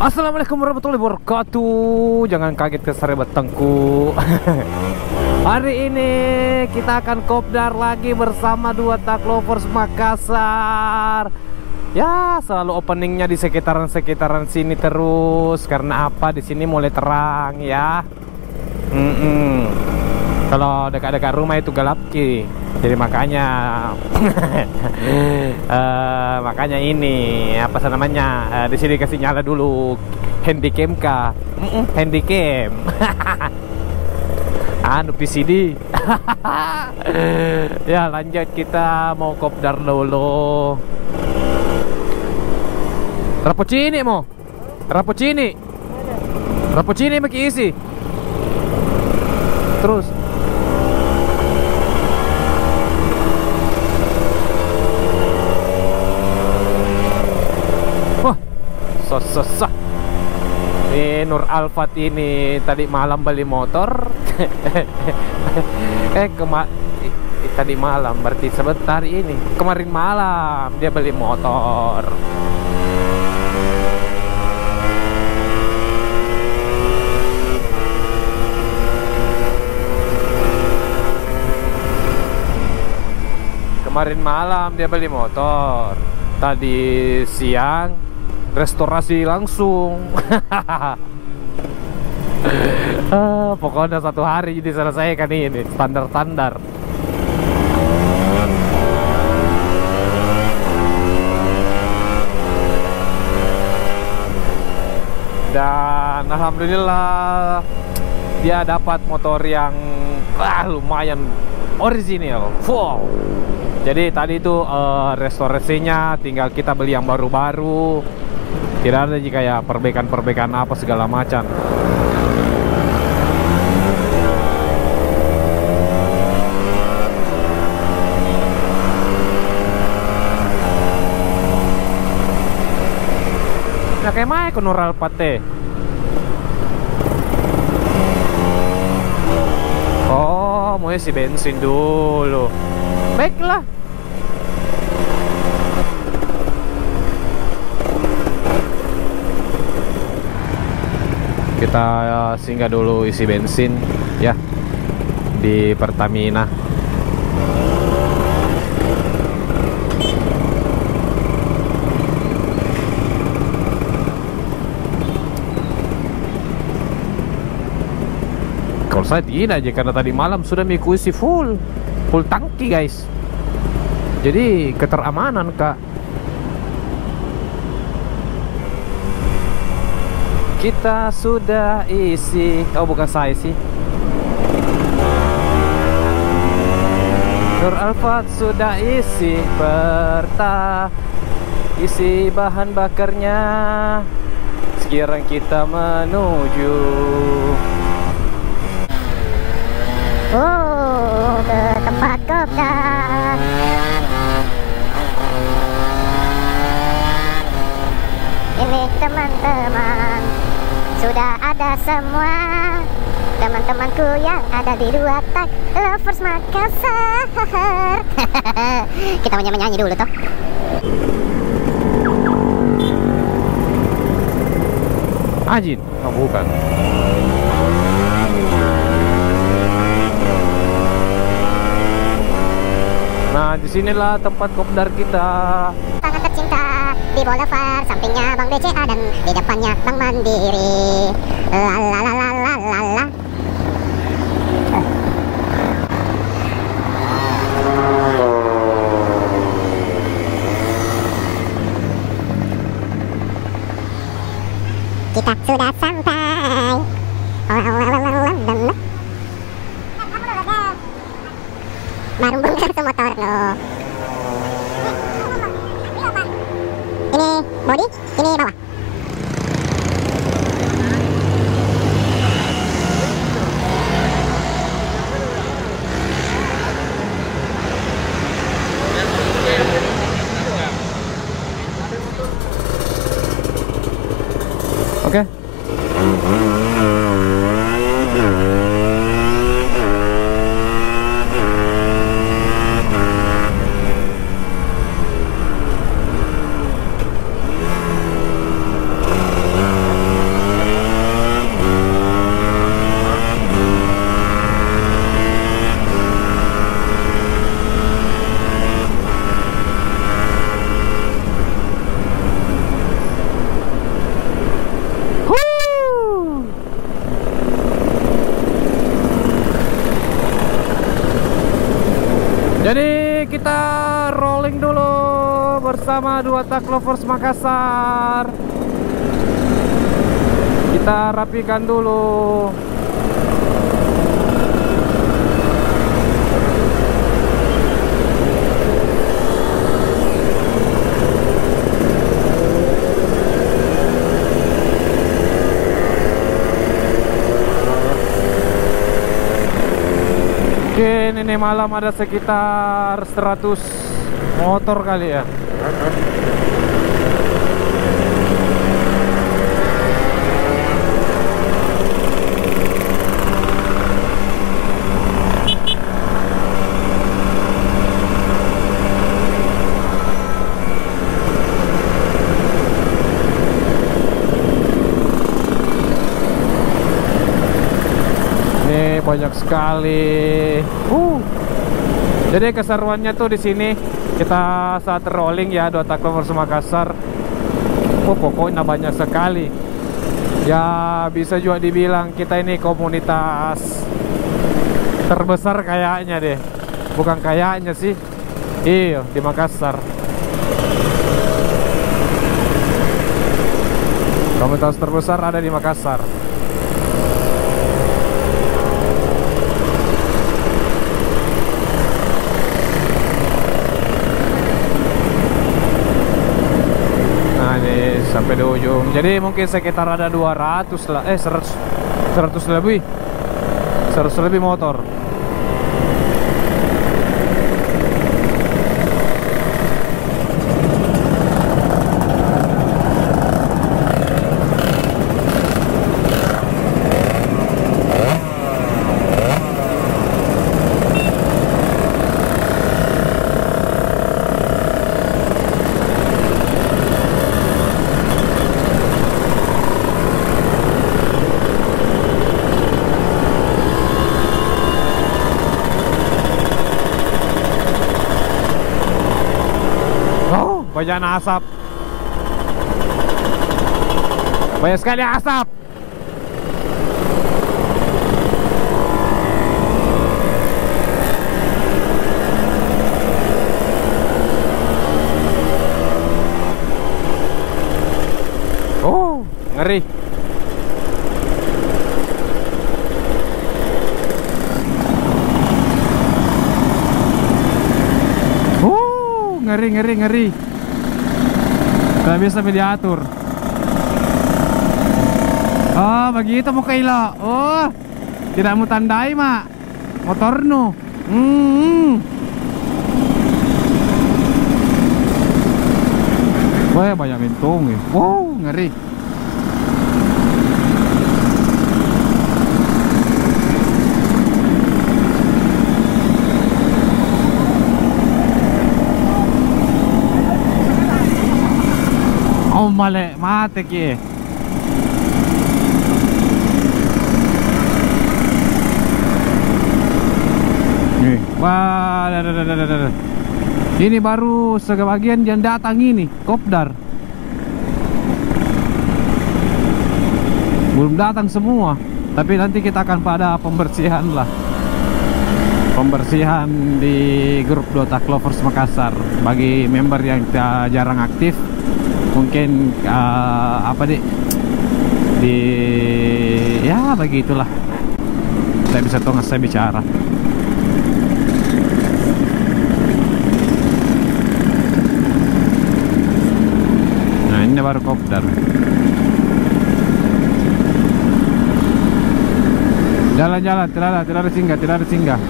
Assalamualaikum warahmatullahi wabarakatuh. Jangan kaget keserebetanku. Hari ini kita akan kopdar lagi bersama dua Tak Lovers Makassar. Ya, selalu openingnya di sekitaran sini terus. Karena apa? Di sini mulai terang ya. Kalau dekat-dekat rumah itu gelap ki. Jadi makanya makanya ini apa namanya, di sini kasih nyala dulu handycam kah? Handycam. Anu PCD. Ya lanjut, kita mau kopdar dulu. Rappuccini mo. Rappuccini maki isi. Terus sosah. Ini Nur Alfat ini tadi malam beli motor. Tadi malam berarti sebentar ini. Kemarin malam dia beli motor. Kemarin malam dia beli motor. Tadi siang restorasi langsung. Pokoknya satu hari diselesaikan ini standar-standar. Dan alhamdulillah dia dapat motor yang lumayan original, full. Jadi tadi itu restorasinya tinggal kita beli yang baru-baru. Tidak ada kayak perbaikan apa segala macam. Nah kayak mana konoral pate? Oh, mau isi bensin dulu. Baiklah. Kita singgah dulu isi bensin ya di Pertamina. Kalau saya tidak aja, karena tadi malam sudah mengikuti full tangki guys. Jadi keteramanan kak. Kita sudah isi. Oh bukan saya sih. Nur Alfat sudah isi isi bahan bakarnya. Sekarang kita menuju ke tempat kopdar. Ini teman-teman, sudah ada semua teman-temanku yang ada di dua Tak Lovers Makassar. Kita menyanyi dulu toh. Ajin, oh, bukan. Nah, disinilah tempat kopdar kita. Tangan tercinta di Boulevard, sampingnya Bank BCA dan di depannya Bank Mandiri. La la la la la la la. Kita sudah sampai. Baru bongkar tuh motor lo. Ini bodi, ini bawah. Oke. bersama Dua Tak Lovers Makassar. Kita rapikan dulu. Mungkin ini malam ada sekitar 100 motor kali ya. Banyak sekali. Jadi keseruannya tuh di sini kita saat rolling ya Dua Tak Lovers Makassar. Pokoknya banyak sekali. Ya bisa juga dibilang kita ini komunitas terbesar kayaknya deh. Bukan kayaknya sih. Iya di Makassar. Komunitas terbesar ada di Makassar. Sampai di ujung. Jadi mungkin sekitar ada 200 lah, 100 lebih. 100 lebih motor. Banyak asap. Banyak sekali asap. Oh, ngeri. Ngeri. Gak bisa diatur. Oh begitu mau kaila. Oh tidak mau tandai mak motornu. Wah banyak mintung ya. Wow ngeri. Male mate ki. Wah, ini baru sebagian yang datang ini, kopdar. Belum datang semua, tapi nanti kita akan pada pembersihan lah. Pembersihan di grup Dua Tak Lovers Makassar. Bagi member yang jarang aktif, mungkin apa di ya begitulah. Saya bisa tahu saya bicara. Nah ini baru kopdar. Jalan-jalan, tidak ada singgah.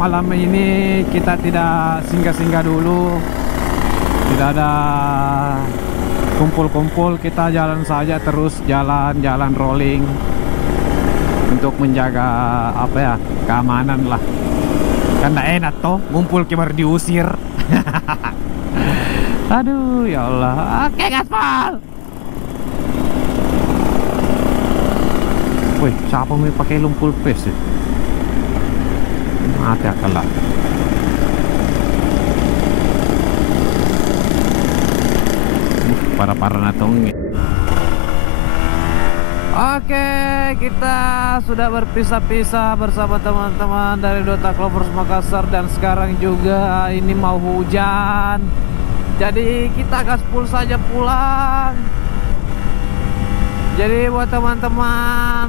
Malam ini kita tidak singgah-singgah dulu, tidak ada kumpul-kumpul, kita jalan saja terus, jalan rolling untuk menjaga apa ya, keamanan lah. Kan tidak enak toh ngumpul kibar diusir. Aduh, ya Allah. Oke, gaspol. Wih, siapa mau pakai lumpur pes sih? Mati akal lah. Para-para natong. Oke, kita sudah berpisah-pisah bersama teman-teman dari Dota Clovers Makassar. Dan sekarang juga ini mau hujan, jadi kita gaspol saja pulang. Jadi buat teman-teman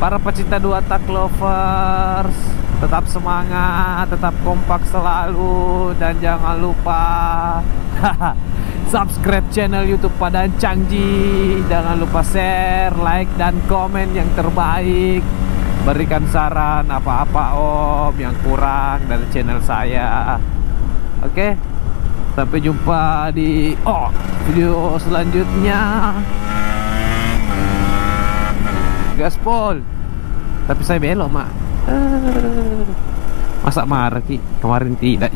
para pecinta Dota Clovers, tetap semangat, tetap kompak selalu. Dan jangan lupa subscribe channel YouTube Padang Cangji. Jangan lupa share, like, dan komen yang terbaik. Berikan saran apa-apa om yang kurang dari channel saya. Oke, sampai jumpa di video selanjutnya. Gaspol. Tapi saya belok mak. Masa marah ki? Kemarin tidak.